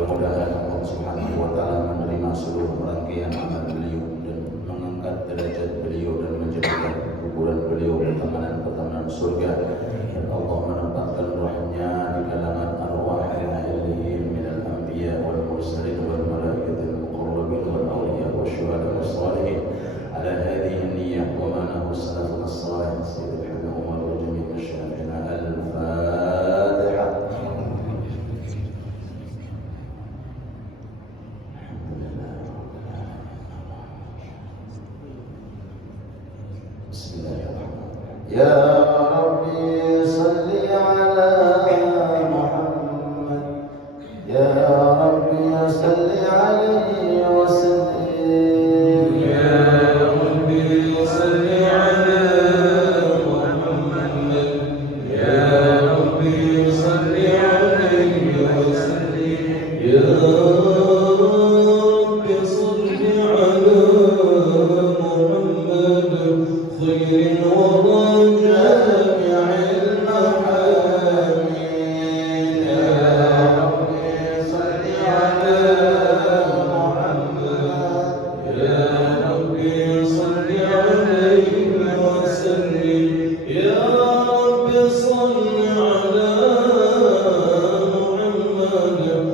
Mudah-mudahan Allah Subhanahu wa Ta'ala menerima seluruh rangkaian amal beliau dan mengangkat derajat beliau dan menjadikan kuburan beliau pertemanan surga. Dan Allah menempatkan rohnya di kalangan arwah al-illiyin minal anbiya wal mursalin wal malaikatil muqarrabin wal awliya wal syuhada wal salihin ala hadhihi niyyah wa ma nahu salafun as-salih sayyidul hamid Umar wa jami'il masyayikhina al-Fatiha. Bismillahirrahmanirrahim. Ya Rabbi salli ala Muhammad. Ya Rabbi salli alaihi wa sallim. Ya Rabbi salli ala Muhammad. Ya Rabbi salli alaihi wa sallim. Ya Rabbi salli ala Muhammad خير الورى جامع المحامد. يا ربي صل على محمد. يا ربي صل عليه وسلم. يا ربي صل على محمد.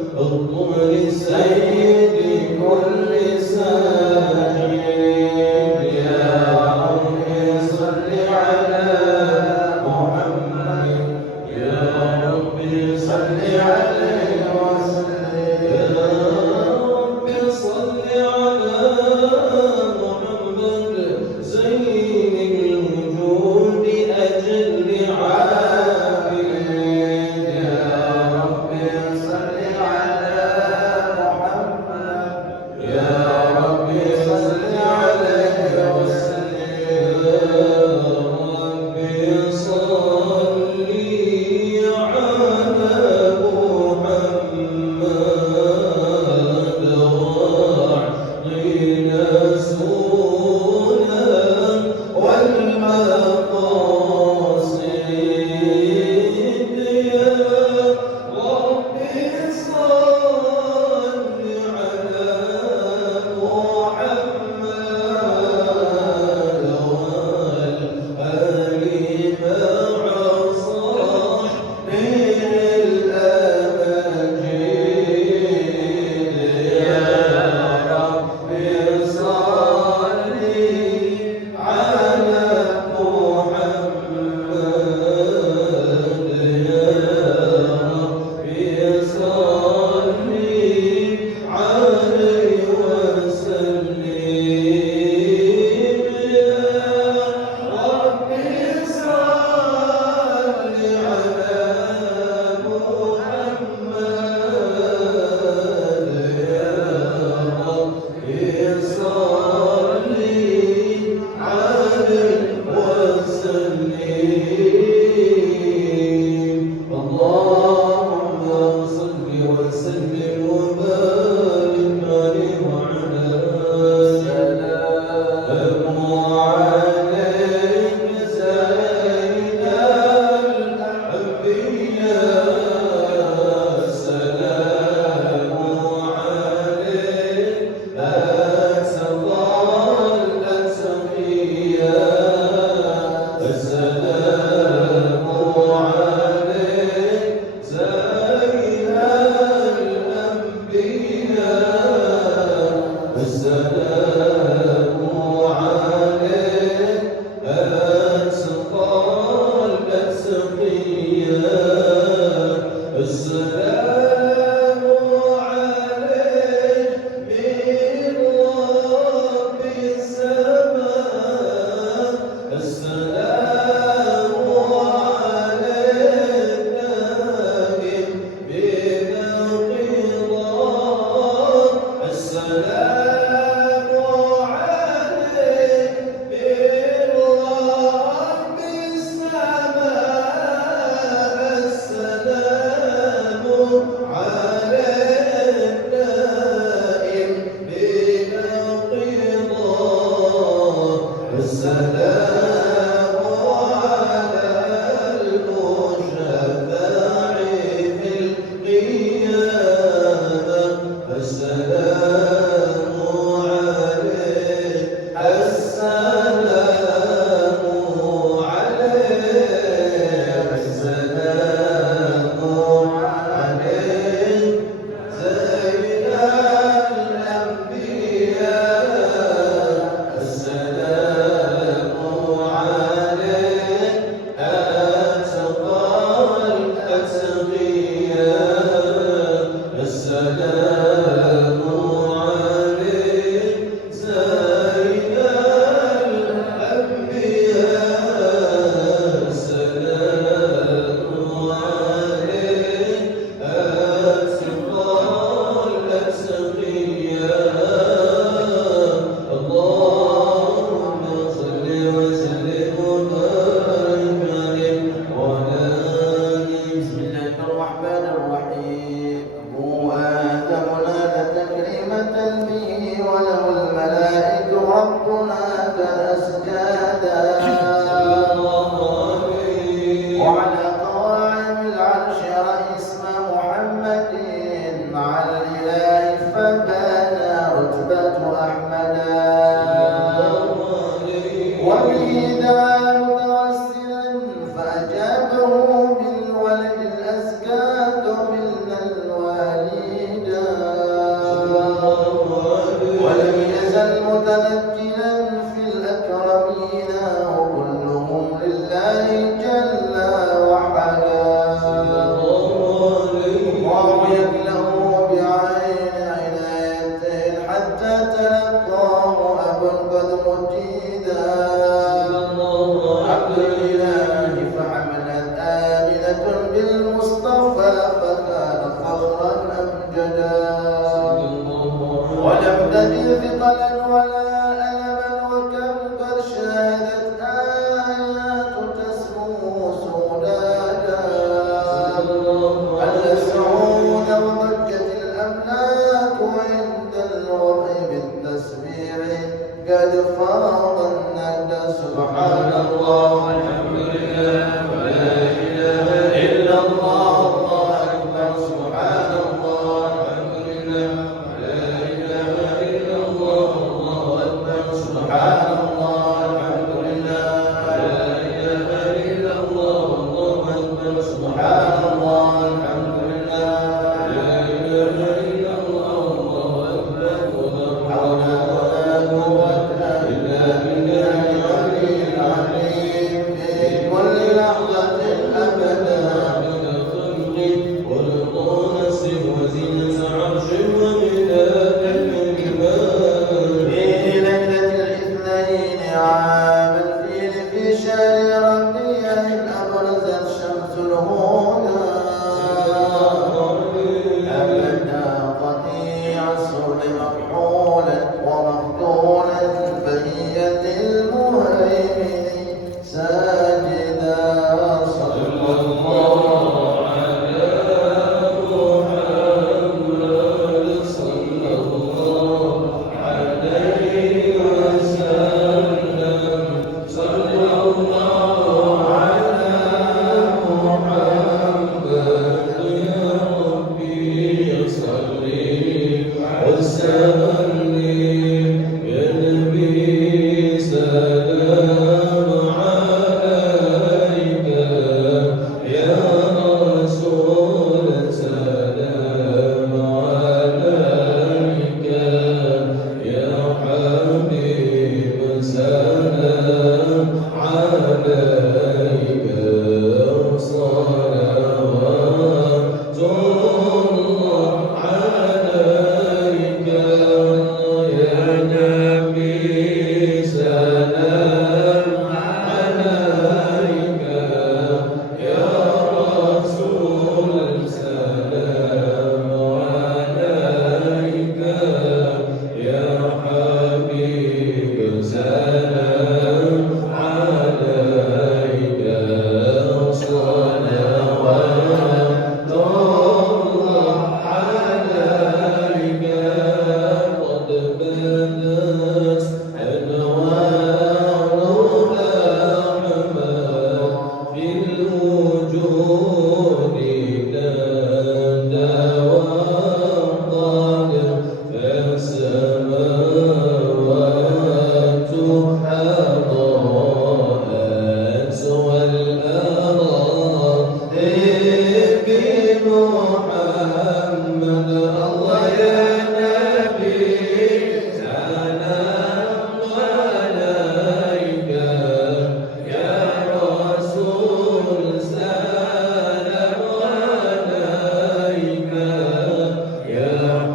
يا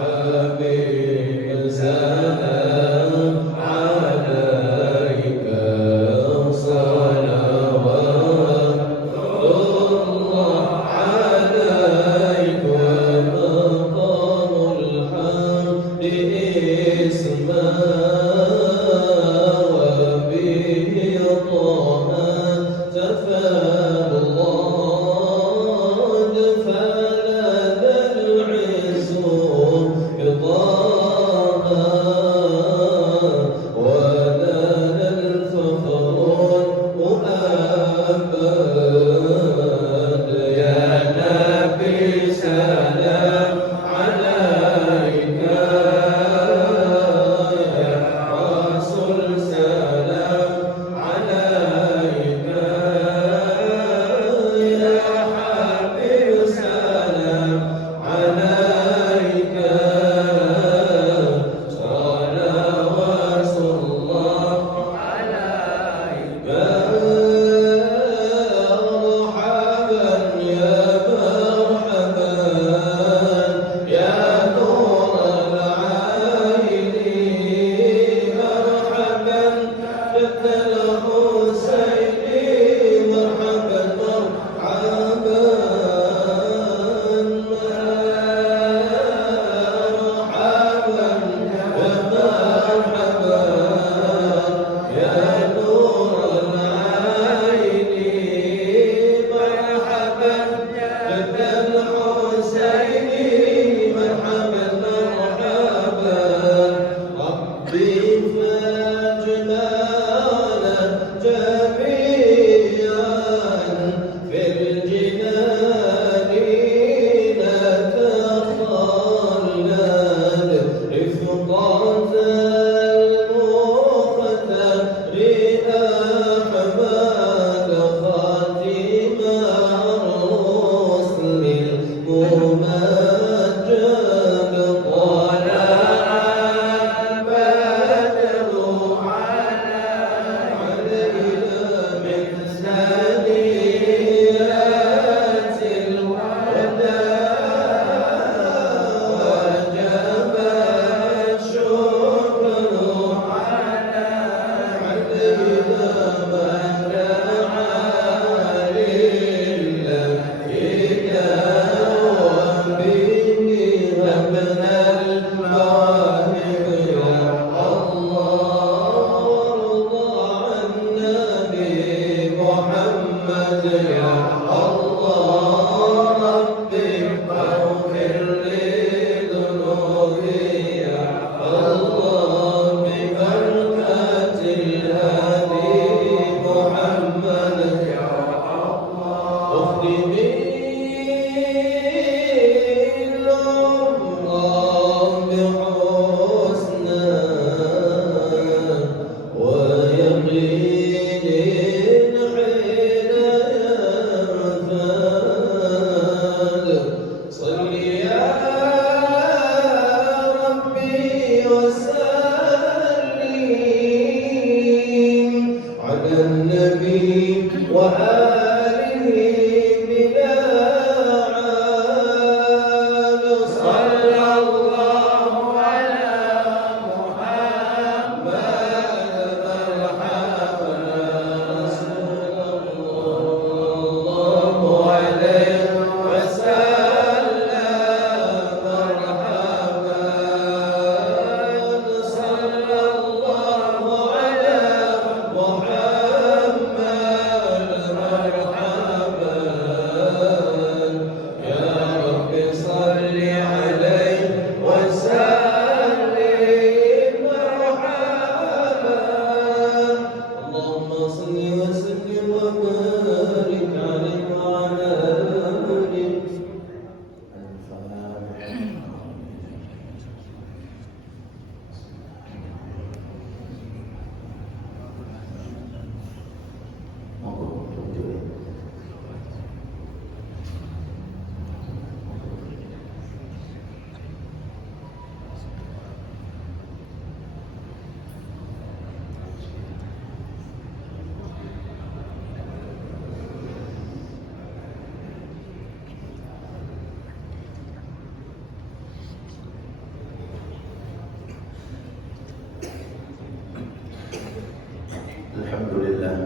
Alhamdulillah,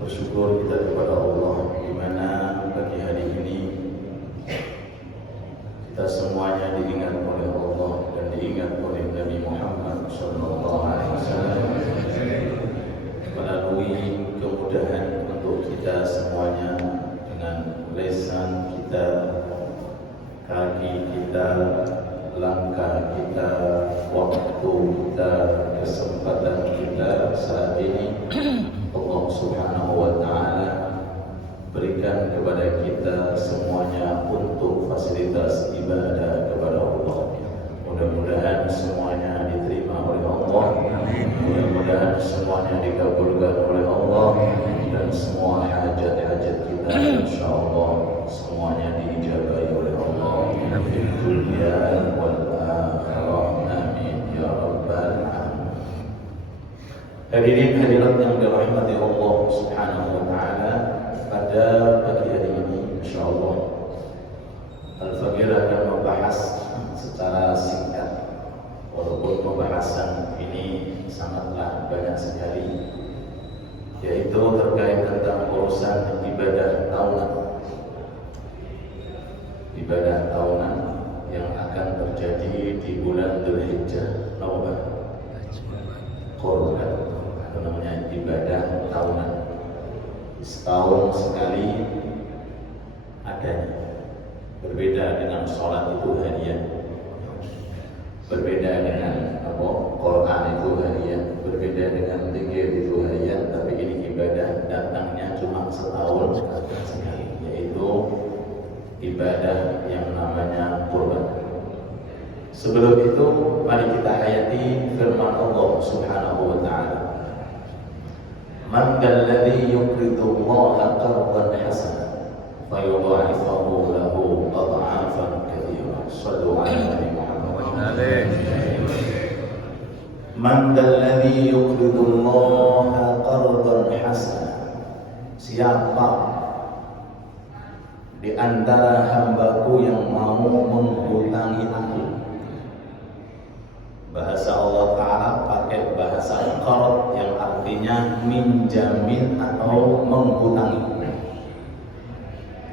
bersyukur kita kepada Allah di mana pagi hari ini kita semuanya diingat oleh Allah dan diingat oleh Nabi Muhammad SAW melalui kemudahan untuk kita semuanya dengan lisan kita, kaki kita, langkah kita, waktu kita, kesempatan kita saat ini Allah Subhanahu wa Ta'ala berikan kepada kita semuanya untuk fasilitas ibadah kepada Allah. Mudah-mudahan semuanya diterima oleh Allah, mudah-mudahan semuanya dikabulkan oleh Allah, dan semua hajat-hajat kita insyaallah semuanya diijabahi oleh Allah di dunia wal akhirah. Amin ya rabbal alamin. Hadirin hadirat yang dirahmati Allah Subhanahu wa Ta'ala, pada pagi hari ini insyaallah Al-Fakir akan membahas secara singkat, walaupun pembahasan ini sangatlah banyak sekali, yaitu terkait tentang urusan ibadah tahunan. Ibadah tahunan yang akan terjadi di bulan Dzulhijjah, Qurban, namanya ibadah tahunan. Setahun sekali adanya. Berbeda dengan sholat itu harian, berbeda dengan Quran itu harian, berbeda dengan zikir itu harian, tapi ini ibadah datangnya cuma setahun sekali, yaitu ibadah yang namanya Qurban. Sebelum itu mari kita hayati firman Allah Subhanahu wa Ta'ala, Man dalladhi yuqridu Allah qardan hasanan fayudha'ifahu lahu adha'afan katsira. Shallu 'ala Nabi Muhammad. Man dalladhi yuqridu Allah qardan hasanan. Siapa di antara hambaku yang mau menghutangi aku? Bahasa Allah Ta'ala pakai bahasa qard yang artinya minjamin atau menghutangi.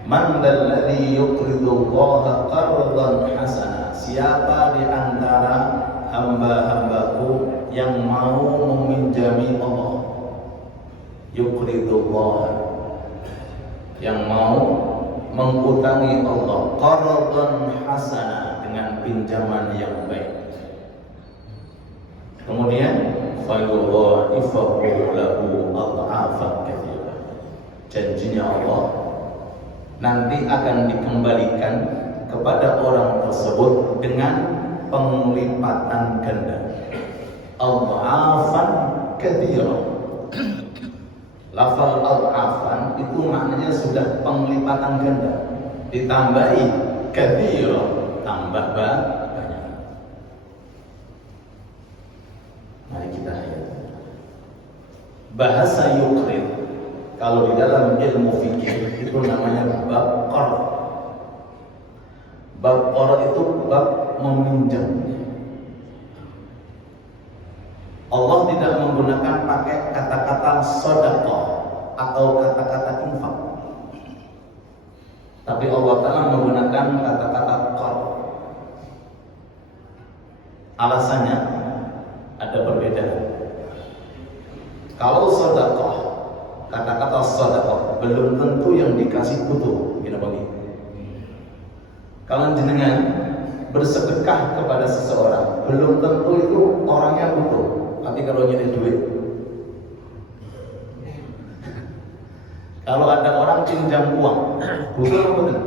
Man dalladzi yuqridullaha qardan hasana. Siapa di antara hamba-hambaku yang mau meminjami Allah? Yuqridullaha, yang mau mengutangi Allah, qardan hasana, dengan pinjaman yang baik. Kemudian fayudha'ifahu lahu adha'afan katsira. Janjinya Allah nanti akan dikembalikan kepada orang tersebut dengan penglipatan ganda. Adha'afan katsira. Lafal adha'afan itu maknanya sudah penglipatan ganda, ditambahi katsira, tambah banyak. Mari kita lihat bahasa yuqrid. Kalau di dalam ilmu fikih itu namanya bab qard. Bab qard itu bab meminjam. Allah tidak menggunakan pakai kata-kata sedekah atau kata-kata infak, tapi Allah Ta'ala menggunakan kata-kata qard. Alasannya ada perbedaan. Kalau sedekah, kata-kata sedekah belum tentu yang dikasih butuh. Gini bagi. Kalau jenengan bersedekah kepada seseorang, belum tentu itu orangnya butuh. Tapi kalau nyari duit, kalau ada orang pinjam uang, butuh apa benar?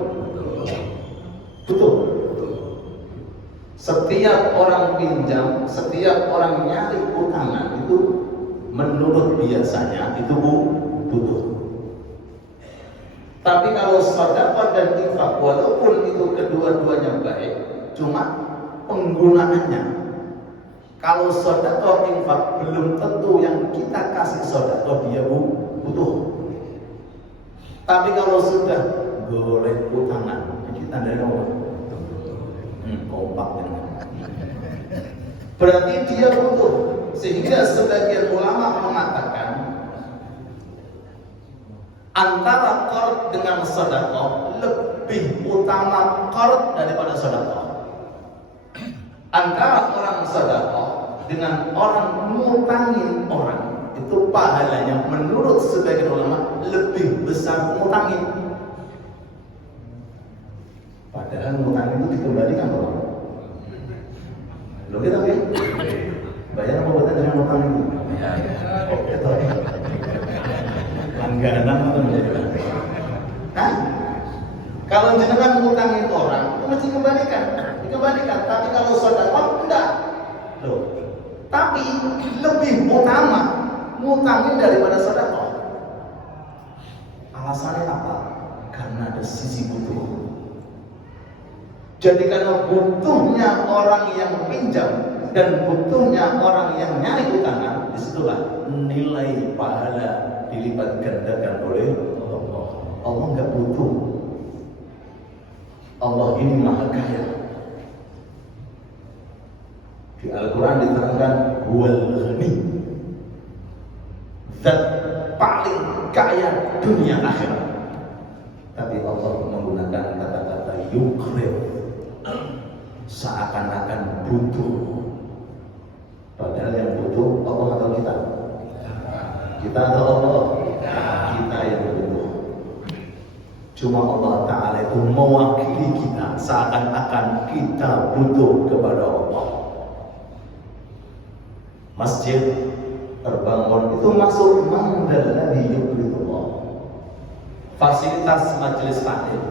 Butuh. Setiap orang pinjam, setiap orang nyari utangan itu menurut biasanya itu butuh. Tapi kalau sedekah dan infak, walaupun itu kedua-duanya baik, cuma penggunaannya. Kalau sedekah infak belum tentu yang kita kasih sedekah dia butuh. Tapi kalau sudah golek utangan, kita dari apa? Kompak dengan. Berarti dia butuh. Sehingga sebagian ulama mengatakan antara qard dengan sedekah lebih utama qard daripada sedekah. Antara orang sedekah dengan orang ngutangin orang, itu pahalanya menurut sebagian ulama lebih besar ngutangin. Padahal ngutangin itu dikembalikan orang. Lo kita kan? Bayar apa buatan dengan ngutangin itu? Oh, itu ya. Langganan atau menjadi? Hah? Kalau jenengan ngutangin orang, itu mesti dikembalikan. Tapi kalau sedekah enggak. Loh. Tapi lebih utama ngutangin daripada sedekah. Alasannya apa? Karena ada sisi butuh. Jadi karena butuhnya orang yang pinjam dan butuhnya orang yang nyari utangan, disitulah nilai pahala dilipat gandakan oleh Allah. Allah enggak butuh. Allah ini maha kaya. Di Al-Quran diterangkan huwal ghani, zat paling kaya dunia akhirat. Tapi Allah menggunakan kata-kata yuqrid, seakan-akan butuh. Padahal yang butuh Allah atau kita? Kita atau Allah? Kita yang butuh. Cuma Allah Ta'ala itu mewakili kita, seakan-akan kita butuh kepada Allah. Masjid terbangun itu masuk man dalladzi yuqridullah. Fasilitas majelis taklim,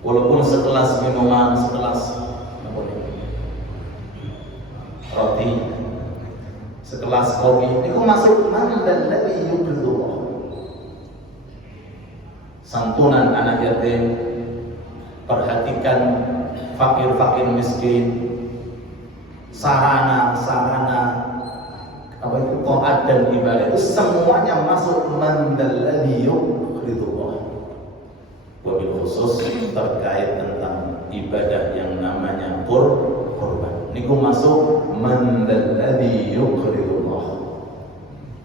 walaupun sekelas minuman, sekelas roti, sekelas kopi, itu masuk man dalladzi yuqridullah. Santunan anak yatim, perhatikan fakir-fakir miskin, sarana apa itu taat dan ibadah itu semuanya masuk man dalladzi yuqridullah. Wabil khusus terkait tentang ibadah yang namanya kurban, niku masuk man dalladzi yuqridullah.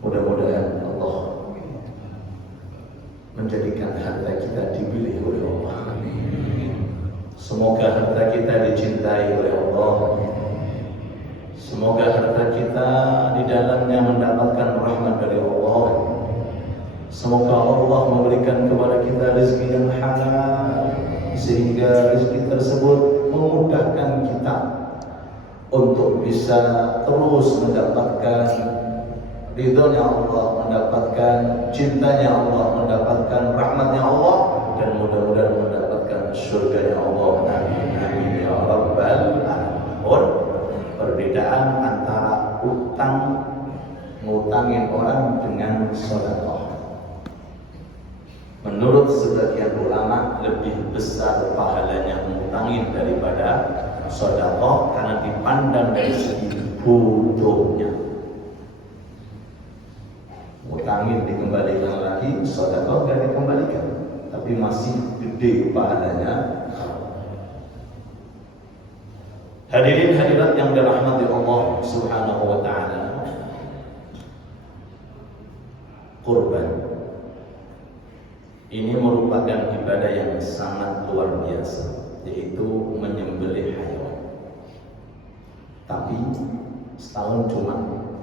Mudah-mudahan Allah menjadikan harta kita kita dipilih oleh Allah. Semoga harta kita dicintai oleh Allah. Semoga harta kita di dalamnya mendapatkan rahmat dari Allah. Semoga Allah memberikan kepada kita rezeki yang halal, sehingga rezeki tersebut memudahkan kita untuk bisa terus mendapatkan ridhonya Allah, mendapatkan cintanya Allah, mendapatkan rahmatnya Allah, dan mudah-mudahan mendapatkan surganya Allah. Amin amin ya rabbal alamin. Perbedaan antara utang, ngutangin orang dengan sedekah. Menurut sebagian ulama lebih besar pahalanya mengutangin daripada sedekah karena dipandang dari segi butuhnya. Ngutangin dikembalikan lagi, sedekah tidak dikembalikan, tapi masih gede pahalanya. Hadirin hadirat yang dirahmati Allah Subhanahu wa taala. Kurban ini merupakan ibadah yang sangat luar biasa, yaitu menyembelih hewan. Tapi setahun cuma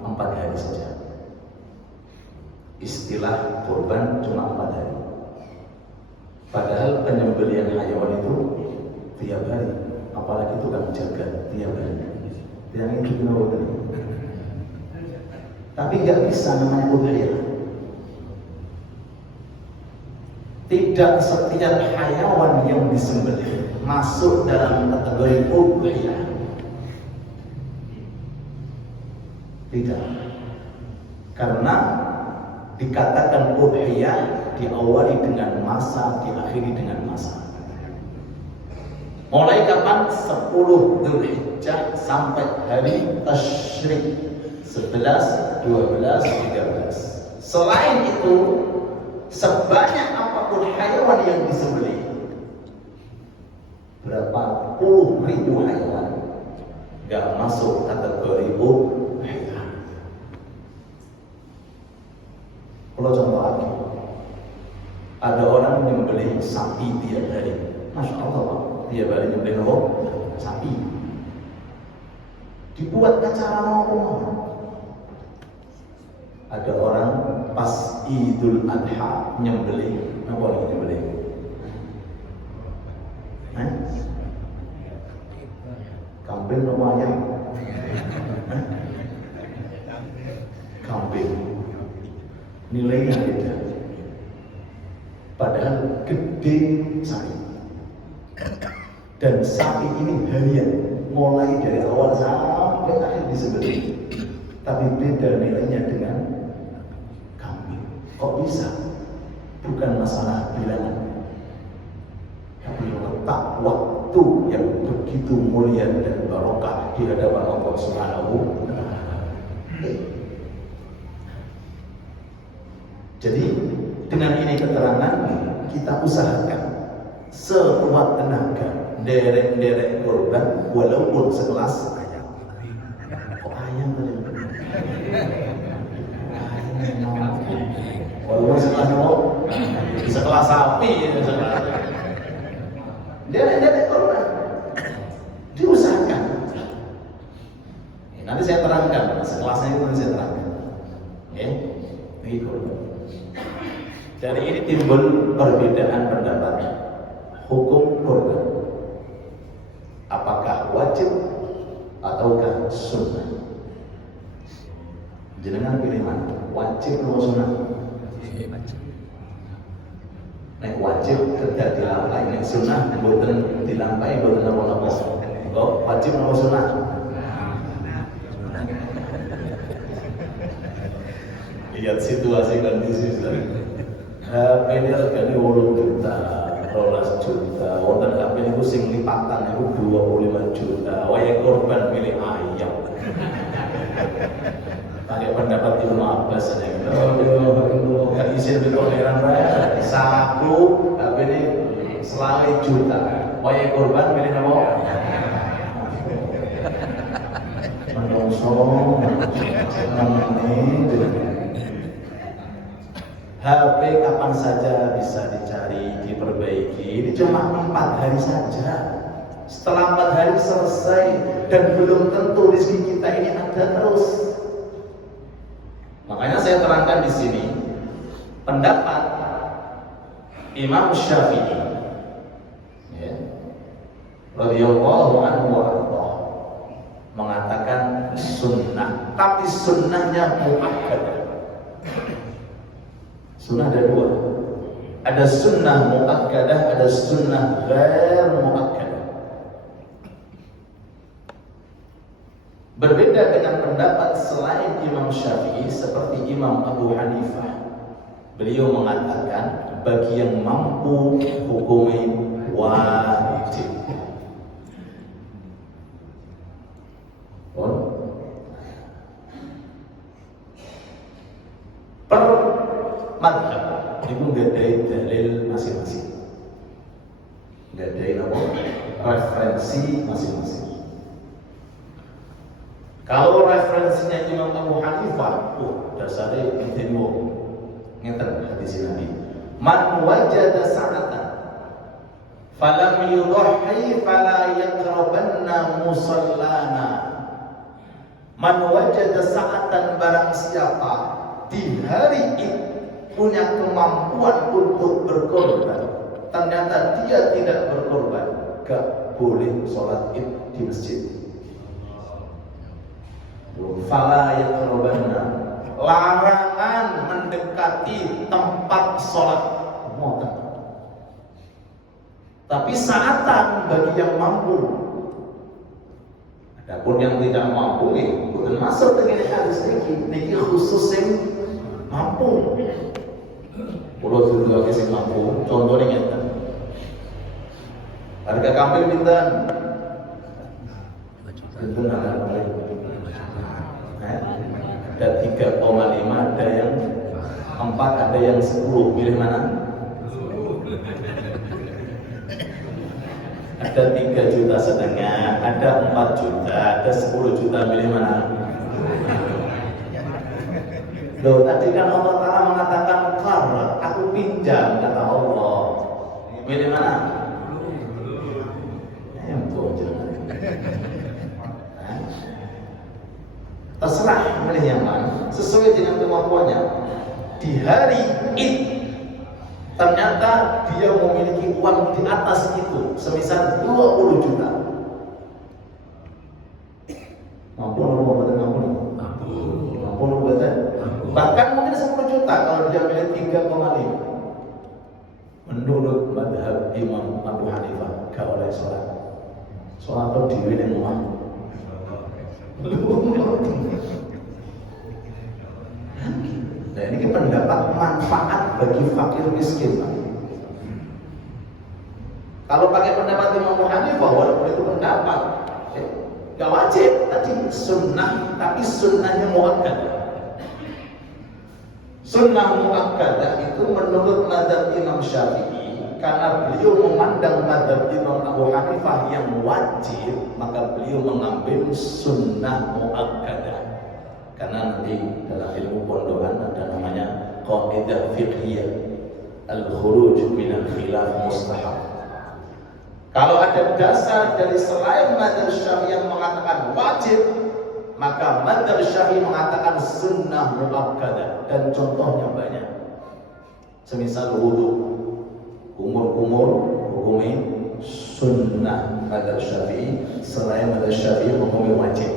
4 hari saja. Istilah kurban cuma 4 hari. Padahal penyembelihan hewan itu tiap hari, apalagi tukang jaga tiap hari. Yang itu benar. Tapi nggak bisa namanya udhiyah. Tidak setiap hayawan yang disembelih masuk dalam kategori udhiyah. Tidak. Karena dikatakan udhiyah diawali dengan masa, diakhiri dengan masa. Mulai kapan? 10 Dzulhijjah sampai hari Tasyrik 11, 12, 13. Selain itu, sebanyak apapun hayawan yang disembelih, berapa puluh ribu hayawan, gak masuk kategori udhiyah. Kalau contoh lagi, ada orang menyembelih sapi tiap hari. Masya Allah Pak, tiap hari menyembelih sapi. Dibuat acara mau. Ada orang pas Idul Adha nyembelih, apa lagi nyembelih? Kambing atau ayam? Kambing. Nilainya beda. Padahal gede sapi. Dan sapi ini harian, mulai dari awal sampai akhir disembelih. Tapi beda nilainya dengan kambing. Kok bisa? Bukan masalah bilangan, tapi letak waktu yang begitu mulia dan barokah di hadapan Allah Subhanahu wa taala. Jadi dengan ini keterangan kita usahakan sekuat tenaga derek korban walaupun sekelas ayam. Kok ayam tadi? Walaupun sekelas sekelas sapi, sekelas derek korban diusahakan. Nanti saya terangkan sekelasnya itu, nanti saya terangkan. Bagi korban. Dari ini timbul perbedaan pendapat hukum korban. Apakah wajib ataukah sunnah? Jenengan pilih mana? Wajib atau sunnah? Nek wajib tidak dilampahi, nek sunnah boten dilampahi, boten napa-napa. Kok wajib atau sunnah? Lihat situasi kondisi tadi. Ini regane 8 juta, 12 juta. Wonten HP niku sing lipatan niku 25 juta. Wae korban milih ayam. Pakai pendapat Ibnu Abbas aja gitu. Oh, gak izin di pangeran raya. Saku HP ini selawe juta. Wae korban milih apa? Menungso. HP kapan saja bisa dicari, ini cuma 4 hari saja. Setelah 4 hari selesai dan belum tentu rezeki kita ini ada terus. Makanya saya terangkan di sini pendapat Imam Syafi'i, ya, radhiyallahu anhu wa ardhah, mengatakan sunnah, tapi sunnahnya muakkadah. Sunnah ada 2. Ada sunnah muakkadah, ada sunnah ghair muakkadah. Berbeda dengan pendapat selain Imam Syafi'i seperti Imam Abu Hanifah. Beliau mengatakan bagi yang mampu hukumnya wajib. Per madhab itu nggak ada dalil masing-masing, nggak ada referensi masing-masing. Kalau referensinya Imam Abu Hanifah, dasarnya ngeten hadis Nabi. Man wajada sa'atan falam yudhi fala yaqrabanna musallana. Man wajada sa'atan, barang siapa di hari Id punya kemampuan untuk berkorban, ternyata dia tidak berkorban, gak boleh sholat Id di masjid. Fala yaqrabanna, larangan mendekati tempat sholat. Tapi saatan bagi yang mampu. Adapun yang tidak mampu nih, bukan masuk dengan hadis niki khusus yang mampu. Kalau sudah lagi yang mampu, contohnya ngeten. Harga kambing pinten? Pinten ada 3,5, ada yang 4, ada yang 10. Pilih mana? Ada 3,5 juta, ada 4 juta, ada 10 juta. Pilih mana? Loh, tadi kan Allah Ta'ala mengatakan qarad, aku pinjam, kata Allah. Pilih mana? Terserah milih yang mana, sesuai dengan kemampuannya. Di hari Id ternyata dia memiliki uang di atas itu, semisal 20 juta. Mampu betul. Bahkan mungkin 10 juta kalau dia milih 3,5. Menurut madhab Imam Abu Hanifah gak oleh sholat. Sholat itu diwi yang rumah. Nah, ini pendapat manfaat bagi fakir miskin. Kalau pakai pendapat Imam Abu Hanifah, walaupun itu pendapat, gak wajib. Tadi sunnah, tapi sunnahnya muakkadah. Sunnah muakkadah itu menurut mazhab Imam Syafi'i, karena beliau memandang mazhab Imam Abu Hanifah yang wajib, maka beliau mengambil sunnah muakkadah. Karena nanti dalam ilmu pondokan ada namanya qaidah fiqhiyah al-khuruj min al-khilaf mustahab. Kalau ada dasar dari selain mazhab Syafi'i yang mengatakan wajib, maka mazhab Syafi'i mengatakan sunnah muakkadah, dan contohnya banyak. Semisal wudu, kumur hukumnya sunnah mazhab Syafi'i, selain mazhab Syafi'i hukumnya wajib.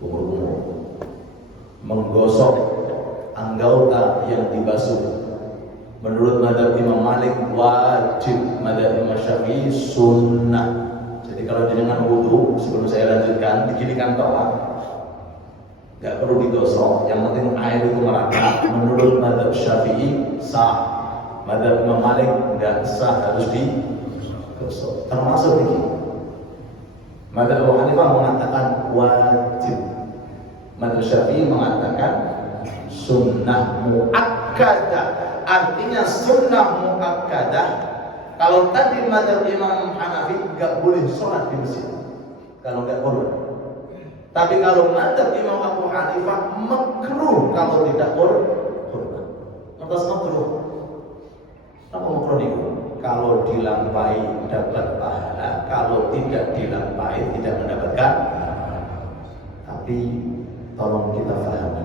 Kumur menggosok anggota yang dibasuh, menurut mazhab Imam Malik wajib, mazhab Imam Syafi'i sunnah. Jadi kalau jenengan wudu, sebelum saya lanjutkan, diginikan toa, nggak perlu digosok, yang penting air itu merata. Menurut mazhab Syafi'i sah, mazhab Imam Malik nggak sah, harus digosok. Termasuk ini, mazhab Abu Hanifah mengatakan wajib, mazhab Syafi'i mengatakan sunnah muakkadah. Artinya sunnah muakkadah, kalau tadi mazhab Imam Hanafi nggak boleh sholat di masjid kalau nggak korban. Tapi kalau mazhab Imam Abu Hanifah makruh kalau tidak korban. Atas makruh. Apa makruh niku? Kalau dilampahi dapat pahala, kalau tidak dilampahi tidak mendapatkan. Tapi tolong kita pahami,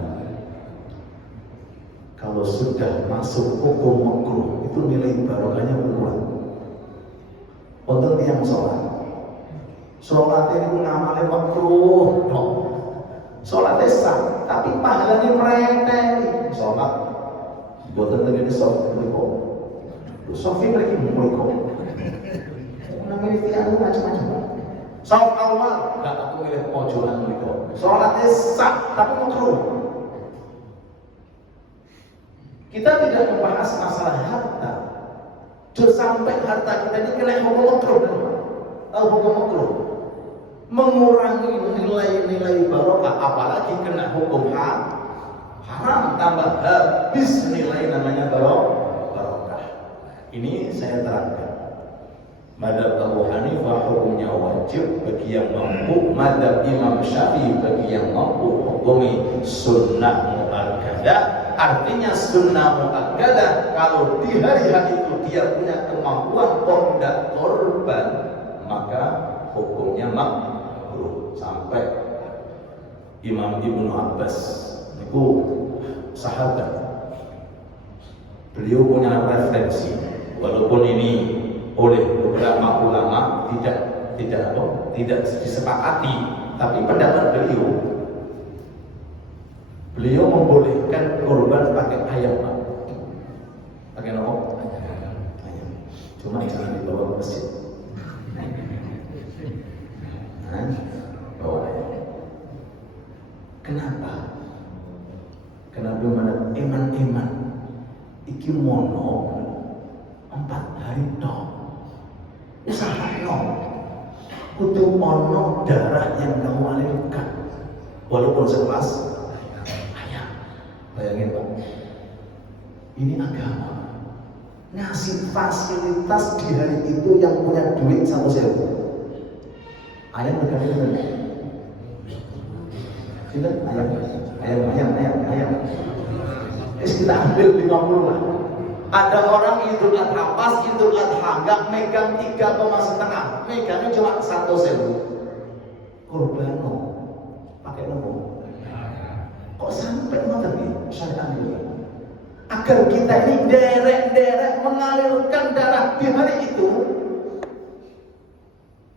kalau sudah masuk hukum makruh itu nilai barokahnya berkurang. Untuk yang sholat ini ngamalin makruh, no. Sholat sah, tapi pahalanya merenteng. Sholat, buatan tegaknya sholat berikut. Sofi lagi berikut. Namanya tiang macam-macam. Sholat awal, nggak aku milih pojokan berikut. Sholat sah, tapi makruh. Kita tidak membahas masalah harta. Jangan sampai harta kita ini kena hukum makruh. Hukum makruh mengurangi nilai-nilai barokah, apalagi kena hukum haram, tambah habis nilai namanya barokah. Ini saya terangkan. Madzhab Abu Hanifah hukumnya wajib bagi yang mampu, madzhab Imam Syafi'i bagi yang mampu hukumi sunnah muakkadah. Artinya sunnah muakkadah kalau di hari-hari itu dia punya kemampuan tidak korban, maka hukumnya makruh. Sampai Imam Ibnu Abbas itu sahabat, beliau punya referensi, walaupun ini oleh beberapa ulama tidak disepakati, tapi pendapat beliau membolehkan kurban pakai ayam, Pak. Pakai apa? Ayam. Cuma jangan dibawa ke masjid. Bawa ayam. Kenapa? Kenapa mana iman iki mono 4 hari toh. Usahano kudu ono darah yang kamu alirkan, walaupun sekelas ayam. Bayangin Pak, ini agama ngasih fasilitas di hari itu yang punya duit 1.000. Ayam negara ini kita ayam. Kita ambil 50 lah. Ada orang Idul Adha, pas Idul Adha nggak megang 3,5, megangnya cuma 1.000. Kurban pakai nopo? Kok sampai ngoten nih syariat ini? Agar kita ini derek mengalirkan darah di hari itu.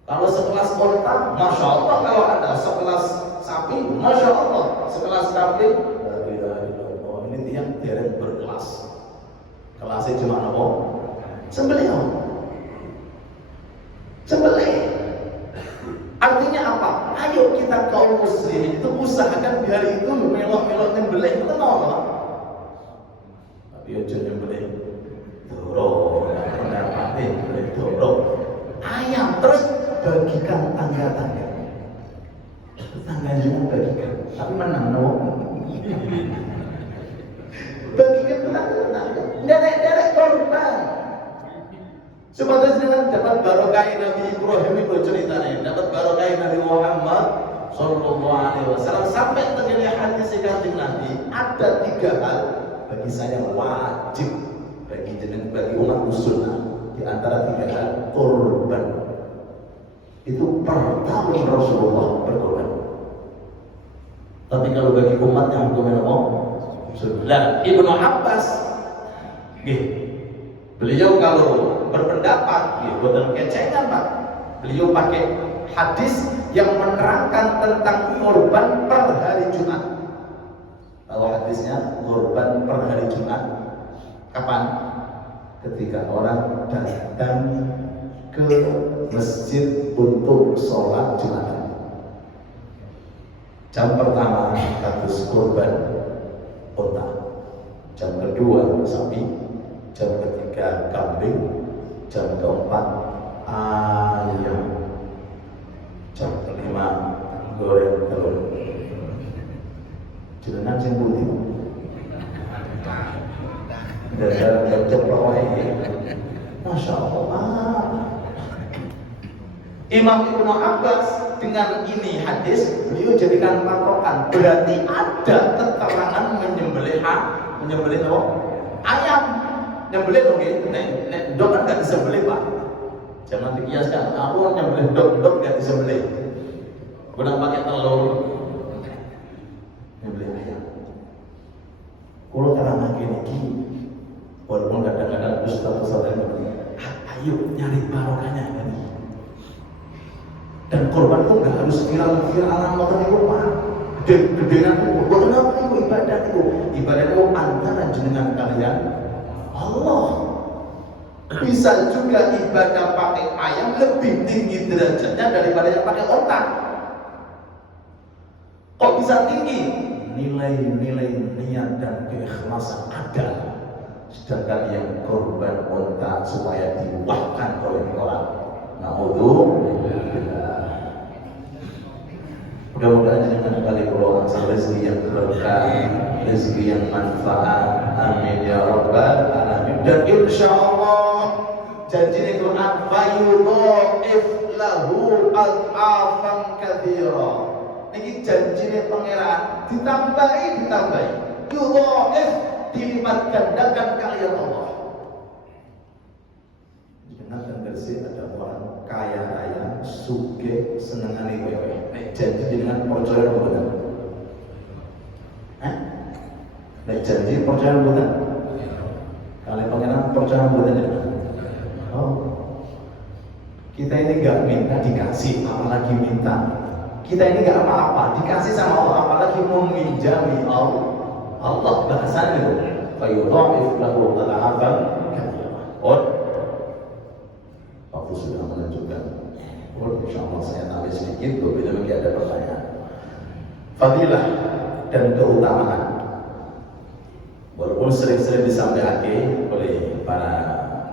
Kalau sekelas onta, masya Allah. Kalau ada sekelas sapi, masya Allah. Sekelas sapi, ini tiang derek berkelas. Kelasnya cuma apa? Sembelih. Artinya apa? Ayo kita kaum muslimin itu usahakan di hari itu melok-melok nyembelih itu apa? Tapi aja nyembelih doro, nyembelih doro. Ayam terus bagikan tangga-tangga. Tangganya juga bagikan. Tapi menang no. Bagikan tangga-tangga. Derek korban. Supaya dengan dapat barokah Nabi Ibrahim itu ceritanya, dapat barokah Nabi Muhammad Sallallahu Alaihi Wasallam sampai terjadi hadis Kanjeng Nabi. Ada 3 hal bagi saya wajib bagi umat muslim. Di antara 3 hal korban. Itu pertama Rasulullah berkorban. Tapi kalau bagi umat yang hukumnya apa? Nah, Ibnu Abbas, beliau kalau berpendapat, bukan kecengan Pak. Beliau pakai hadis yang menerangkan tentang korban per hari Jumat. Kalau hadisnya korban per hari Jumat, kapan? Ketika orang datang ke masjid untuk sholat Jumat. Jam pertama katus korban unta, jam kedua sapi, jam ketiga kambing, jam keempat ayam, jam kelima goreng telur. Jenengan sing putih. Dan ceplok wae. Masya Allah. Imam Ibnu Abbas dengan ini hadis beliau jadikan patokan, berarti ada keterangan menyembelih apa? Ayam. Nyembelih dong nggih. Nek dok kan gak disembelih, Pak. Jangan dikiaskan. Aku nyembelih dok gak disembelih. Udah pakai telur. Nyembelih ayam. Kalau terang lagi niki, walaupun kadang-kadang ustaz-ustaz yang ayo nyari barokahnya kan. Dan korban itu nggak harus viral-viralan motor itu, Pak. Gedean itu, buat apa itu ibadah itu? Ibadah itu antara jenengan kalian Allah. Bisa juga ibadah pakai ayam lebih tinggi derajatnya daripada yang pakai otak. Kok bisa tinggi? Nilai-nilai niat dan keikhlasan ada. Sedangkan yang korban onta supaya diwahkan oleh orang. Naudzubillah. Mudah-mudahan dengan kali peluang rezeki yang berkah, rezeki yang manfaat. Amin ya rabbal alamin. Dan insya Allah janji Quran fayudhaif lahu al-afan katsira. Niki janjine pangeran ditambahi. Yudhaif dilipat gandakan kalian Allah. Dengan dan bersih ada orang kaya raya, sugih, senengane wewe. Nek janji dengan percaya mboten. Nek janji percaya mboten. Kalau pangeran percaya mboten. Oh. Kita ini enggak minta dikasih, apalagi minta. Kita ini enggak apa-apa, dikasih sama Allah, apalagi meminjami Allah bahasanya itu. Fayudhaif lahu al-'afan katsira. Waktu sudah menunjukkan. Insyaallah saya tambah sedikit, bila lagi ada pertanyaan. Fadilah dan keutamaan. Walaupun sering-sering disampaikan oleh para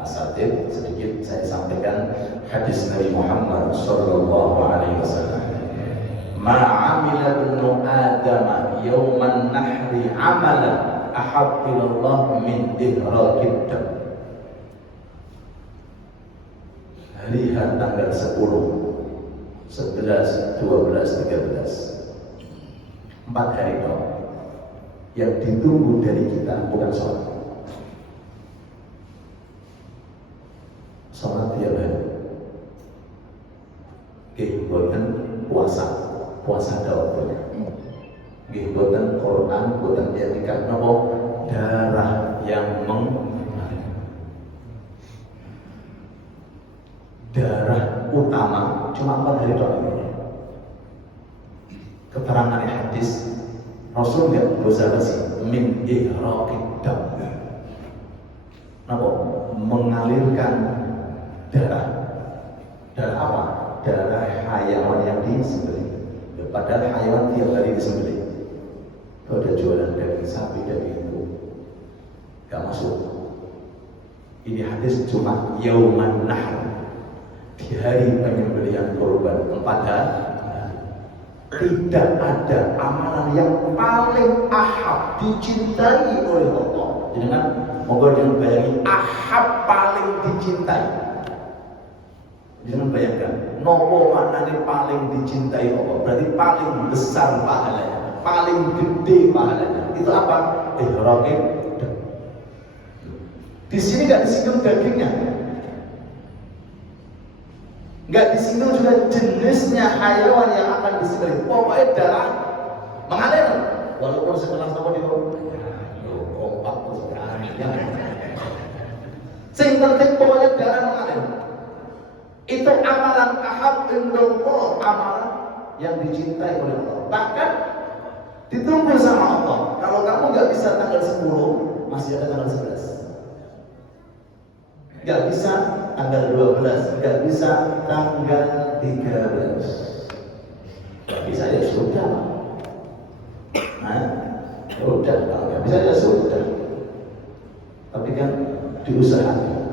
asatidz, sedikit saya sampaikan hadis Nabi Muhammad sallallahu alaihi wasallam. Ma'amila ibnu Adam yawman nahri amalan ahabbillah min ihraqid dam. Hari tanggal 10, 11, 12, 13 4 hari itu yang ditunggu dari kita bukan sholat. Sholat tiap hari. Bukan puasa ada waktunya. Bukan Quran, bukan etika, nopo darah yang darah utama cuma 4 hari doang. Keterangan hadis Rasul nggak berusaha sih min ihraqid dam. Napa? Mengalirkan darah. Darah apa? Darah hayawan yang disembelih. Padahal hayawan tiap hari disembelih. Itu ada jualan daging sapi, daging itu nggak masuk. Ini hadis cuma yauman nahr, di hari penyembelihan korban 4 hari. Tidak ada amalan yang paling ahab dicintai oleh Allah. Jangan moga jangan bayangin ahab paling dicintai. Jangan bayangkan nopo maknanya paling dicintai Allah. Berarti paling besar pahalanya, paling gede pahalanya. Itu apa? Ihraqid. Di sini nggak disinggung dagingnya. Nggak disinggung juga jenisnya hayawan yang akan disembelih. Pokoknya darah mengalir. Walaupun sekelas apa di bawah. Kompak sekali. Sing penting pokoknya darah mengalir. Itu amalan ahab indallah, amalan yang dicintai oleh Allah. Bahkan ditunggu sama Allah. Kalau kamu nggak bisa tanggal 10, masih ada tanggal 11. Nggak bisa tanggal 12, nggak bisa tanggal 13. Nggak bisa ya sudah. Udah, kalau nggak bisa ya sudah. Tapi kan diusahakan.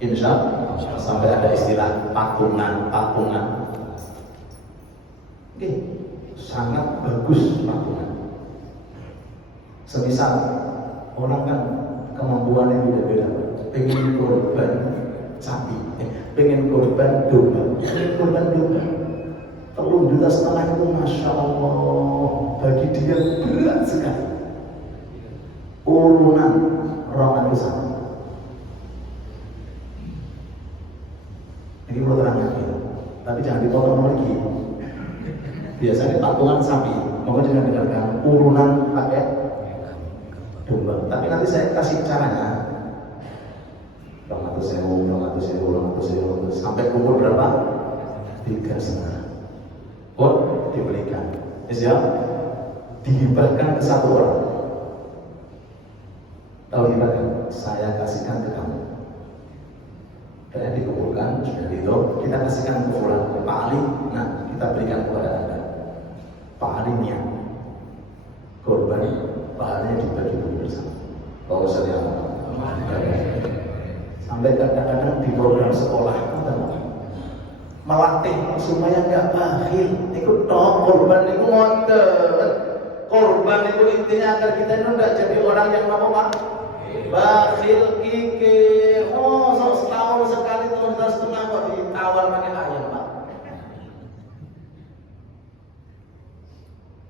Insya Allah sampai ada istilah pakungan. Oke, sangat bagus pakungan. Semisal orang kan kemampuannya beda-beda. Pengen korban sapi, pengen korban domba, Telur 2,5 juta itu masya Allah bagi dia berat sekali. Urunan orang itu sama. jangan dipotong lagi. Biasanya patungan sapi, maka jangan dengarkan urunan pakai domba. Tapi nanti saya kasih caranya. 200.000, sampai kumpul berapa? 3,5. Dibelikan. Ya, dihibahkan ke satu orang. Tahu hibahkan? Saya kasihkan ke kamu. Dan dikumpulkan, sudah itu kita kasihkan kumpulan ke Pak Ali. Nah, kita berikan kepada Anda. Pak Ali niat korban, pahalanya dibagi-bagi bersama. Kalau saya sampai kadang-kadang di program sekolah melatih supaya nggak bakhil. Ikut toh korban itu ngotot. Korban itu intinya agar kita itu nggak jadi orang yang apa? Bakhil, kikir. Oh, setahun sekali tahun setengah kok ditawar pakai ayam, Pak.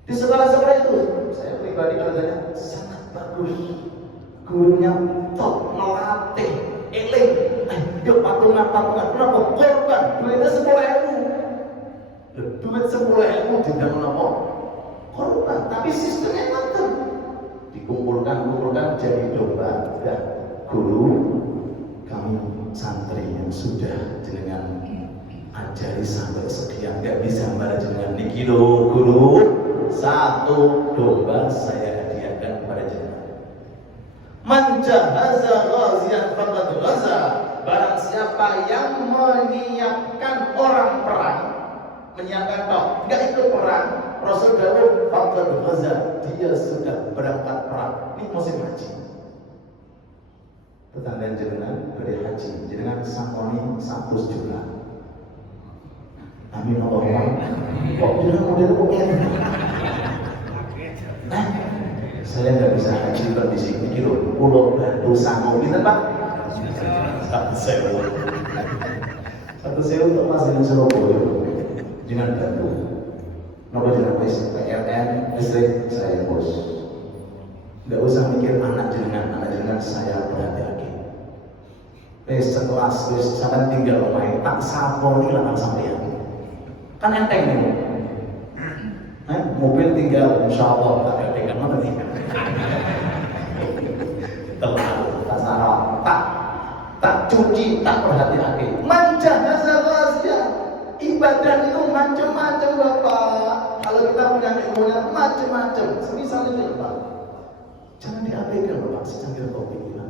Di sekolah-sekolah itu saya pribadi katanya sangat bagus. Gurunya top, melatih, eling. Yuk patungan. Kenapa? Korban. Duitnya 10.000. Duit 10.000 tidak menapa? Korban. Tapi sistemnya mantap. Dikumpulkan jadi domba. Ya, guru kami santri yang sudah jenengan ajari sampai sekian nggak bisa mbak jenengan niki guru 1 domba saya hadiahkan kepada jenengan. Man jahaza ghaziyan faqad ghaza. Barang siapa yang menyiapkan orang perang, menyiapkan enggak ikut perang, Rasul dawuh faqad ghaza, dia sudah berangkat perang. Ini musim haji. Tetangga jenengan dari haji, jenengan sakoni 100 juta. Amin Allah. Kok jenengan model kok saya nggak bisa haji di sini kilo Pulau Batu Sango gitu Pak. 1.000 untuk masih di Surabaya jangan bantu nopo jangan PLN listrik saya bos, nggak usah mikir anak jenengan saya berhati-hati. Setelah sampai tinggal main tak saponi lah sampean kan enteng nih. Mobil tinggal insya Allah tak gantikan mana nih? Tak cuci, tak perhati-hati. Manjahaza ghaziya. Ibadah itu macam-macam Bapak. Kalau kita punya ilmunya macam-macam. Misalnya Bapak, jangan diabaikan Bapak secangkir kopi kita.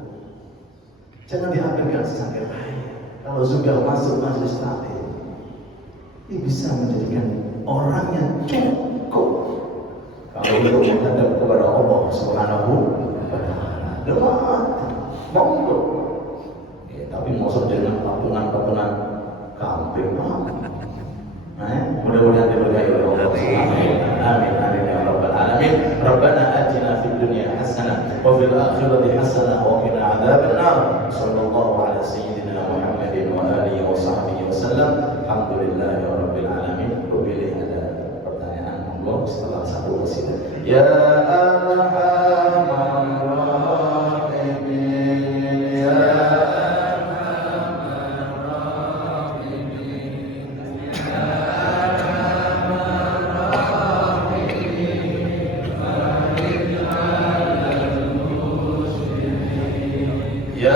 Jangan diabaikan secangkir air. Kalau sudah masuk majelis taklim, ini bisa menjadikan orang yang cukup. Kalau itu menghadap kepada Allah Subhanahu wa Ta'ala, monggo. Tapi maksud dengan patungan kambing, mudah-mudahan diberkahi oleh Allah Subhanahu. Amin ya rabbal alamin. Rabbana atina fid dunya hasanah wa fil akhirati hasanah wa qina adzabannar. Sallallahu ala sayyidina Muhammadin wa alihi wa sahbihi wasallam. Alhamdulillahi rabbil alamin. Bila ada pertanyaan monggo setelah satu qasidah. Ya arhamar rahimin ya Ya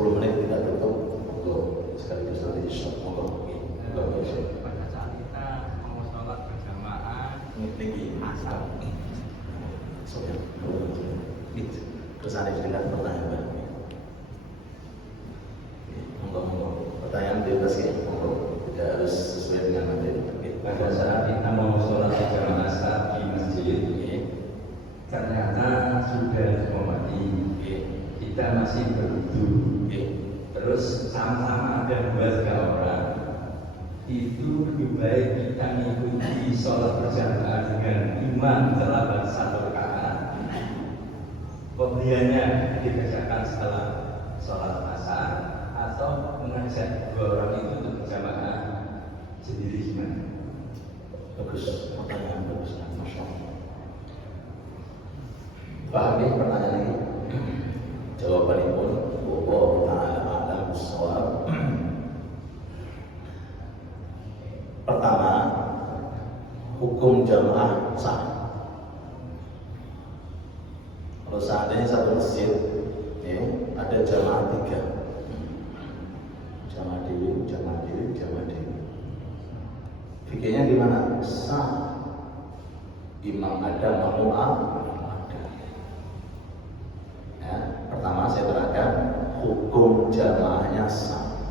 10 menit kita tutup untuk sekaligus nanti isya. Monggo. Pada saat kita mau sholat berjamaah Tinggi asal Soalnya terus ada dengan pertanyaan. Monggo. Pertanyaan bebas ya. Monggo. Tidak harus sesuai dengan materi. pada saat kita mau sholat berjamaah asar di masjid ternyata sudah mati, kita masih berduduk, terus sama-sama ada 2 orang, itu lebih baik kita mengikuti sholat berjamaah dengan imam terlambat 1 rakaat, kemudiannya dikerjakan setelah sholat asar, atau mengajak 2 orang itu untuk berjamaah sendiri gimana? Bagus, pertanyaan bagus, Masya Allah. Pahami pertanyaan ini? Jawabannya pun Wallahu ta'ala a'lam bishawab. Pertama, hukum jamaah sah. Kalau seandainya satu masjid ada jamaah 3, jamaah dewi, jamaah dewi, jamaah dewi. Fikirnya gimana? Sah. Imam ada, makmum ada. Ya, pertama saya terangkan hukum jamaahnya sah.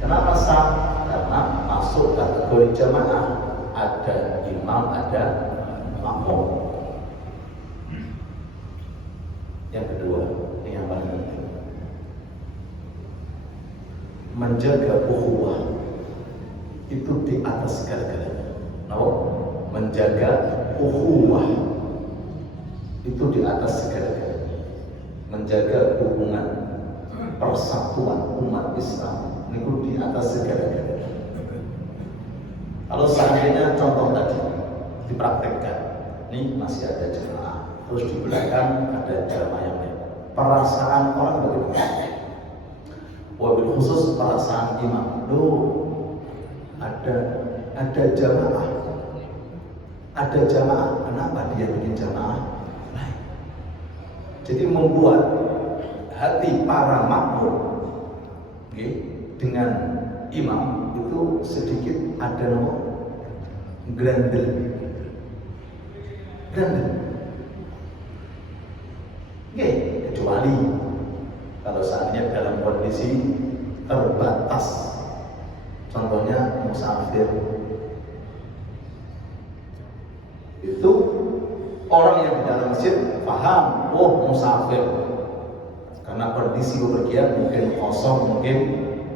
Kenapa sah? Karena masuk kategori jamaah, ada imam, ada makmum. Yang kedua, ini yang paling penting, menjaga ukhuwah itu di atas segala-galanya. Menjaga ukhuwah itu di atas segala-galanya. Menjaga hubungan persatuan umat Islam itu di atas segala-galanya. Kalau seandainya contoh tadi dipraktekkan, ini masih ada jemaah, terus di belakang ada jamaah yang lain, perasaan orang bagaimana? Wabil khusus perasaan imam, ada jamaah, kenapa dia bikin jamaah lain? Jadi membuat hati para makmum dengan imam itu sedikit ada grandel. Kecuali kalau saatnya dalam kondisi terbatas, contohnya musafir, itu orang yang di dalam masjid paham, musafir, karena kondisi bepergian mungkin kosong, mungkin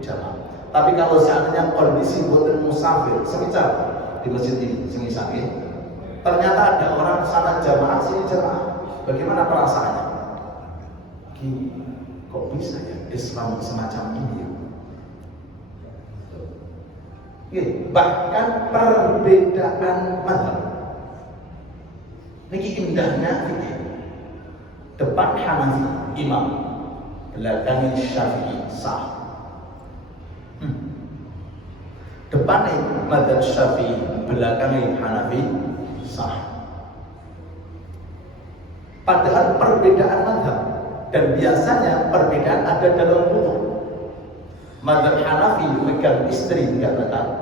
jamaah. Tapi kalau seandainya kondisi buatan musafir, semisal di masjid ini, semisal ternyata ada orang sana jamaah, sini jamaah, bagaimana perasaannya? Kok bisa ya Islam semacam ini ya? Bahkan perbedaan mazhab. Niki indahnya depan Hanafi imam, belakang Syafi'i sah. Depan mazhab Syafi'i, belakang Hanafi sah. Padahal perbedaan mazhab, dan biasanya perbedaan ada dalam wudu. Mazhab Hanafi megang istri enggak batal.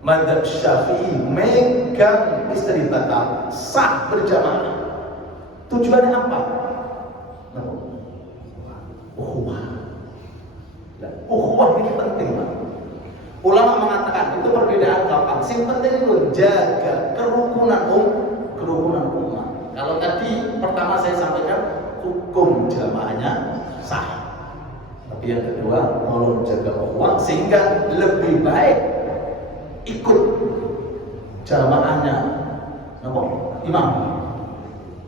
Mazhab Syafi'i megang istri batal, sah berjamaah. Tujuannya apa? Ukhuwah. Ukhuwah ini penting, Pak. Ulama mengatakan itu perbedaan gampang. Yang penting itu jaga kerukunan umat. Kalau tadi pertama saya sampaikan hukum jamaahnya sah. Tapi yang kedua, tolong jaga ukhuwah sehingga lebih baik ikut jamaahnya imam.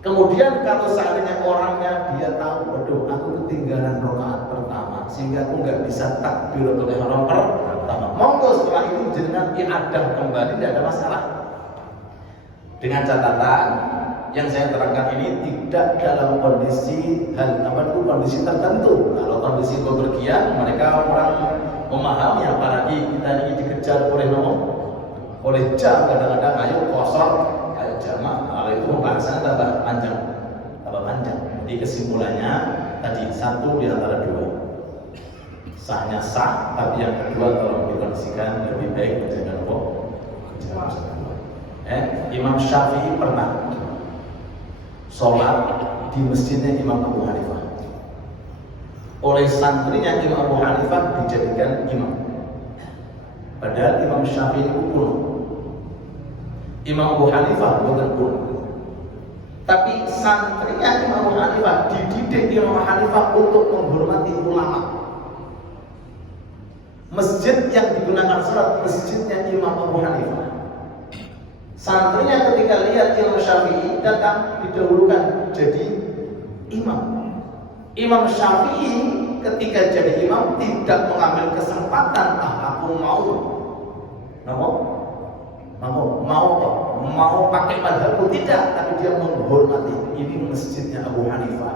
Kemudian kalau seandainya orangnya dia tahu, waduh aku ketinggalan rakaat pertama sehingga aku nggak bisa takbiratul ihram pertama, monggo setelah itu jenengan iadah kembali, tidak ada masalah. Dengan catatan yang saya terangkan ini tidak dalam kondisi kondisi tertentu. Kalau kondisi bepergian, mereka orang memahami, apalagi kita ini dikejar oleh jam, kadang-kadang ayo kosong, ayo jamaah. Kalau itu pembahasan tambah panjang. Jadi kesimpulannya tadi satu di antara dua. Sahnya sah, tapi yang kedua kalau dikondisikan lebih baik menjaga apa? Imam Syafi'i pernah sholat di masjidnya Imam Abu Hanifah. Oleh santrinya Imam Abu Hanifah dijadikan imam. Padahal Imam Syafi'i itu kuno. Imam Abu Hanifah bukan kuno. Tapi santrinya Imam Abu Hanifah dididik Imam Abu Hanifah untuk menghormati ulama. Masjid yang digunakan sholat masjidnya Imam Abu Hanifah. Santrinya ketika lihat Imam Syafi'i datang didahulukan jadi imam. Imam Syafi'i ketika jadi imam tidak mengambil kesempatan aku mau pakai madhabku, tidak, tapi dia menghormati. Ini masjidnya Abu Hanifah.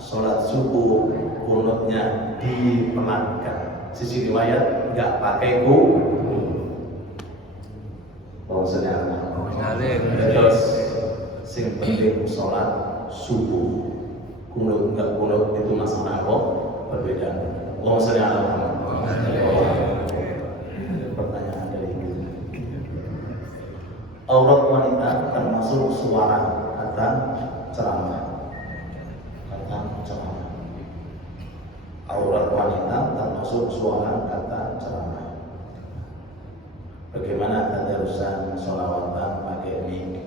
Sholat subuh kunutnya dipelankan. Sisi riwayat nggak pakai bahwasanya terus sing penting sholat subuh kunut nggak kunut itu masalah kok berbeda. Bahwasanya pertanyaan dari itu aurat wanita termasuk suara kata ceramah. Aurat wanita termasuk suara kata ceramah. Bagaimana tadarusan sholawatan pakai mic?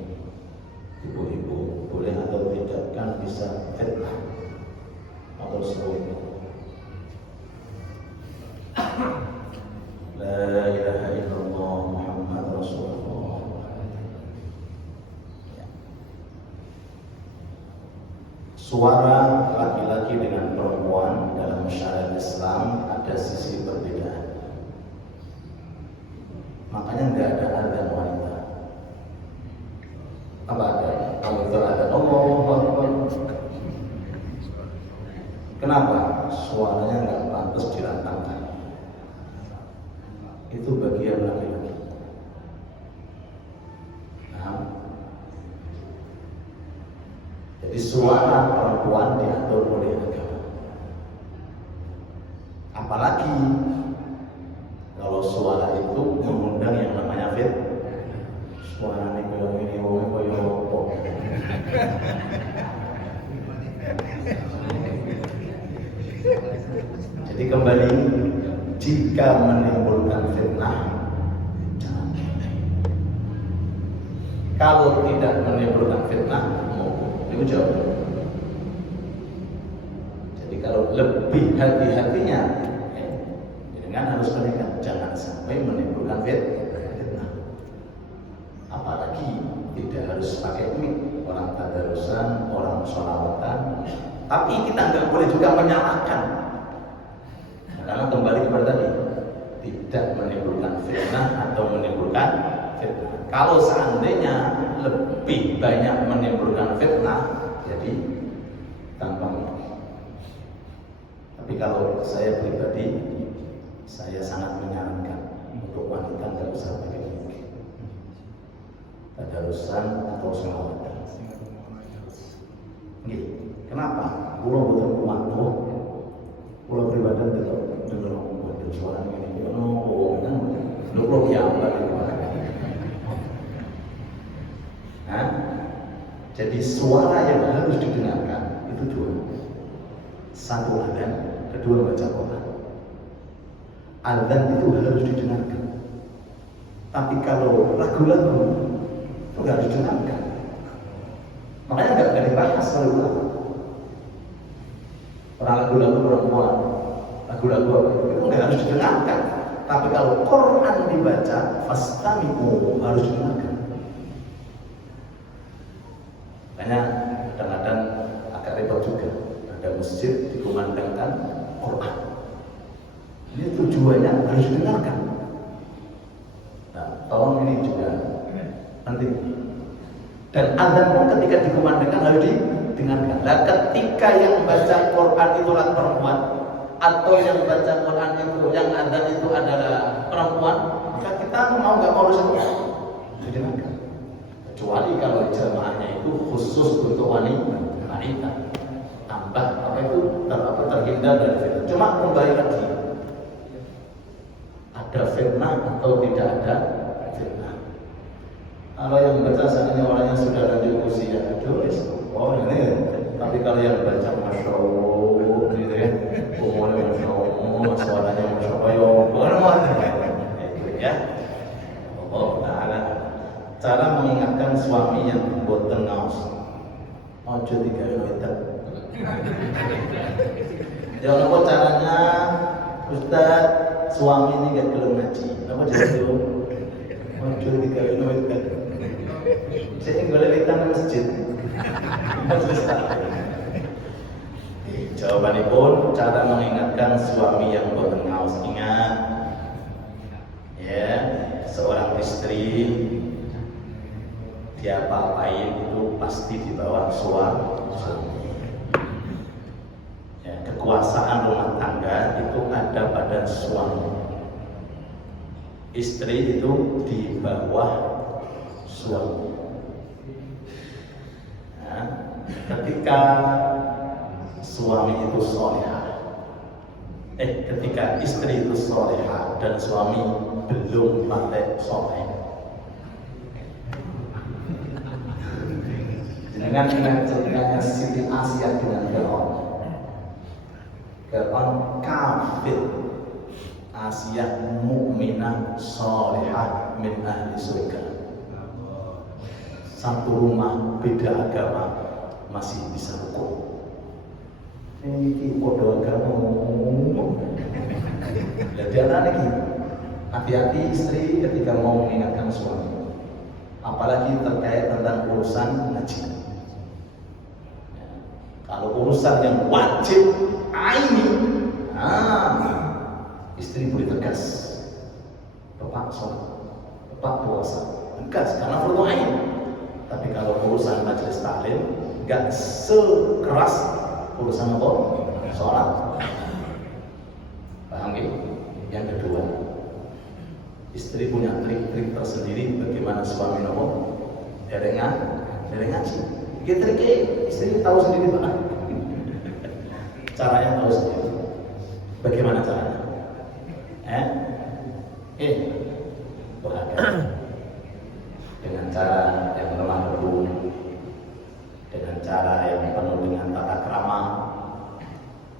Ibu-ibu boleh atau tidak? Kan bisa fitnah atau serupa. La ilaha illallah Muhammad Rasulullah. Suara laki-laki dengan perempuan dalam syariat Islam ada sisi perbedaan. Makanya nggak ada adzan wanita. Apa ada? Kalau itu ada Allahu Akbar. Kenapa? Suaranya nggak pantas dilantangkan. Itu bagian laki-laki. Nah, jadi suara perempuan diatur oleh agama. Apalagi kalau suara itu mengundang yang namanya suara ini koyo opo. Jadi kembali, jika menimbulkan fitnah, jangan. Kalau tidak menimbulkan fitnah, itu jauh. Jadi kalau lebih hati-hatinya, dengan harus menikah, jangan sampai menimbulkan fitnah. Apalagi tidak harus pakai mic, orang tadarusan, orang sholawatan. Tapi kita nggak boleh juga menyalahkan, karena kembali kepada tadi, tidak menimbulkan fitnah atau menimbulkan fitnah. Kalau seandainya lebih banyak menimbulkan fitnah, jadi tanpa mic. Tapi kalau saya pribadi, saya sangat menyarankan untuk wanita nggak usah pakai mic. Tadarusan atau sholawatan. Kenapa? Pulau betul kuat, pulau pribadi dengar ngomong suara ini, pulau yang jadi suara yang harus didengarkan itu dua. Satu adzan, kedua baca Quran. Adzan itu harus didengarkan. Tapi kalau lagu-lagu itu nggak harus didengarkan. Makanya nggak dibahas kalau ulama. Orang lagu-lagu perempuan, lagu-lagu apa itu nggak harus didengarkan. Tapi kalau Quran dibaca, fastami'u harus didengarkan. Makanya kadang-kadang agak repot juga. Ada masjid dikumandangkan Quran. Ini tujuannya harus didengarkan. Nah, tolong ini juga penting. Dan adzan pun ketika dikumandangkan harus didengarkan. Nah, ketika yang baca Quran itu adalah perempuan, atau yang baca Quran itu, yang adzan itu adalah perempuan, maka kita mau nggak mau harus didengarkan. Kecuali kalau jamaahnya itu khusus untuk wanita, tambah apa itu terhindar dari fitnah. Cuma kembali lagi, ada fitnah atau tidak ada fitnah. Kalau yang baca seandainya orang yang sudah lanjut usia, oh ini. Tapi kalau yang baca Masya Allah gitu ya, umurnya Masya Allah, suaranya Masya Allah, itu ya. Allah Ta'ala. Cara mengingatkan suami yang boten ngaos, ojo tiga wetan. Ya apa caranya, Ustaz, suami ini gak gelem ngaji. Apa jadi itu? Ojo tiga wetan. Saya boleh wetan di masjid. Jawabannya pun cara mengingatkan suami yang boten ngaos. Ingat ya, seorang istri dia apa-apain itu pasti di bawah suami. Ya, kekuasaan rumah tangga itu ada pada suami. Istri itu di bawah suami. Ketika suami itu solehah, ketika istri itu solehah dan suami belum pandai soleh, dengan ceritanya Siti Asia dengan Fir'aun kafir, Asia mukminah solehah min ahli surga. Satu rumah beda agama masih bisa hukum. Ini bodoh agama jadi anak lagi. Hati-hati istri ketika mau mengingatkan suami, apalagi terkait tentang urusan ngaji. Kalau urusan yang wajib aini, istri boleh tegas, bapak sholat, bapak puasa, tegas karena fardu ain. Tapi kalau urusan majelis taklim gak sekeras urusan apa? Sholat. Paham ya? Yang kedua, istri punya trik-trik tersendiri bagaimana suami nopo dereng ngaji. Dia triknya istri tahu sendiri Pak. Caranya tahu sendiri. Bagaimana caranya? Beragam. Dengan cara yang lemah lembut, dengan cara yang penuh dengan tata krama,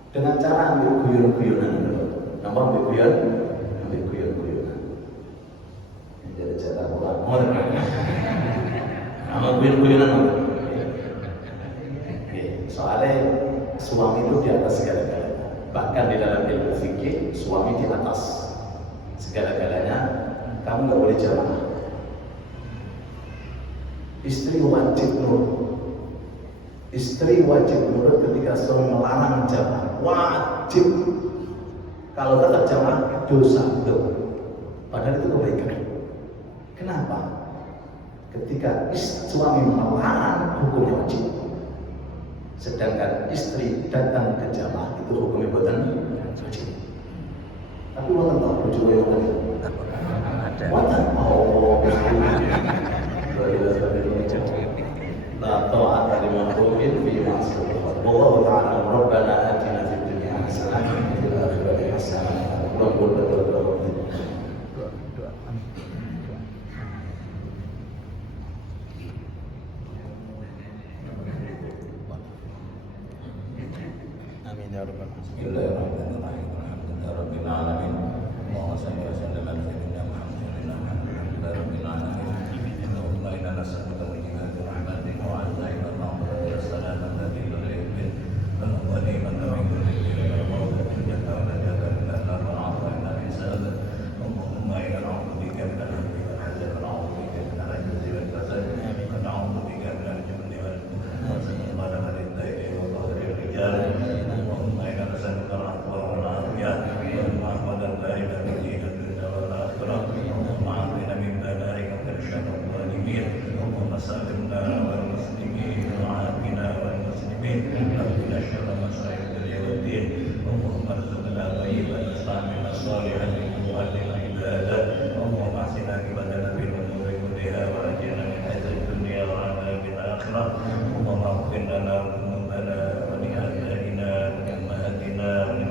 dengan cara ambil guyon-guyonan. Nampak ambil guyon-guyonan. Jadi cara pulang. Nama guyon-guyonan. Soalnya suami itu di atas segala-galanya. Bahkan di dalam ilmu fikih, suami di atas segala-galanya. Kamu nggak boleh jamaah. Istri wajib nurut. Istri wajib nurut ketika suami melarang jamaah. Wajib. Kalau tetap jamaah dosa. Padahal itu kebaikan. Kenapa? Ketika suami melarang, hukumnya wajib. Sedangkan istri datang ke jamaah itu hukumnya buatan wajib. Tapi buatan tak bojo yang tadi. Buatan. La ta'ata li makhluqin fi ma'siyatillah. Wallahu ta'ala rabbana atina fid dunya hasanah wa fil akhirati hasanah wa qina adzabannar. Amin ya rabbal alamin. Bismillahirrahmanirrahim. Alhamdulillahirabbil alamin. Allahumma shalli wa sallim ala sayyidina Muhammadin rabbil alamin. Allahumma inna nas'aluka min rahmatika wa 'azaika wa salaman nabiyyil mu'min. Allahumma liman min kulli wa jannata wa najata min an-nar wa 'afina min sa'at. Allahumma inna na'udzu bika min al-hammi wal hazan wa na'udzu bika min al-'ajzi wal kasal wa na'udzu bika min al-jubni wal hasad wa al-ridai wa dhahri ar-rijal. Allahumma inna nas'aluka rahmatan wa 'afiyah wa rahmatan la ilaha illa anta wa la akhirah. Allahumma 'afina min balaika wa syarri al-zalimin. Allahumma salimna wal muslimin wa 'afina wal muslimin. Rabbina syarra masail dunya wad din. Allahumma arzuqna thayyiban sami'an salihan mu'allim ibadah. Allahumma ahsin akibatana fil umuri kulliha wa ajirna min hadrati dunya wa 'adzabil akhirah. Allahumma ighfir lana dhunubana wa li abaina wa li ummahatina wa li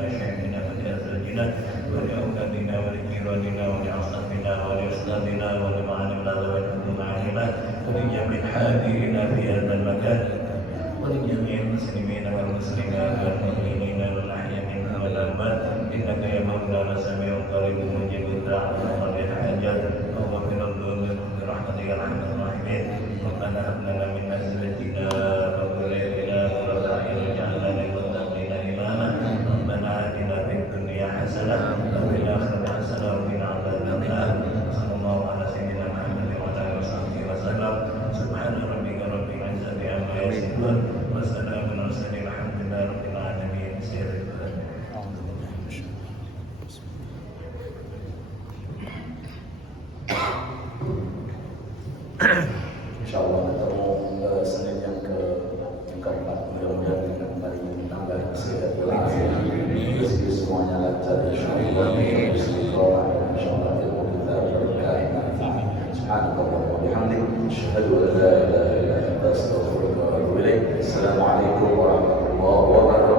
حاضرين في هذا المكان ولجميع المسلمين والمسلمات والمؤمنين والأحياء منهم والأموات إنك يا مولانا سميع قريب مجيب الدعوة وقضي الحاجات وغفر الذنوب برحمتك يا أرحم الراحمين ربنا هب لنا من أزواجنا وذريتنا قرة أعين واجعلنا للمتقين إماما ربنا آتنا في الدنيا حسنة وفي الآخرة حسنة وقنا عذاب النار صلى الله على سيدنا محمد وعلى آله وصحبه وسلم سبحان ربك رب العزة عما يصفون وسلام على المرسلين الحمد لله رب العالمين سير Insyaallah ketemu Senin yang keempat, mudah-mudahan dengan kali ini tambah sehat walafiat, rezeki semuanya lancar insyaallah, istiqomah insyaallah, ilmu kita berkah. Subhanallah wa bihamdihi, asyhadu an la ilaha illa anta, astaghfiruka wa atubu ilaik. Assalamualaikum warahmatullahi wabarakatuh.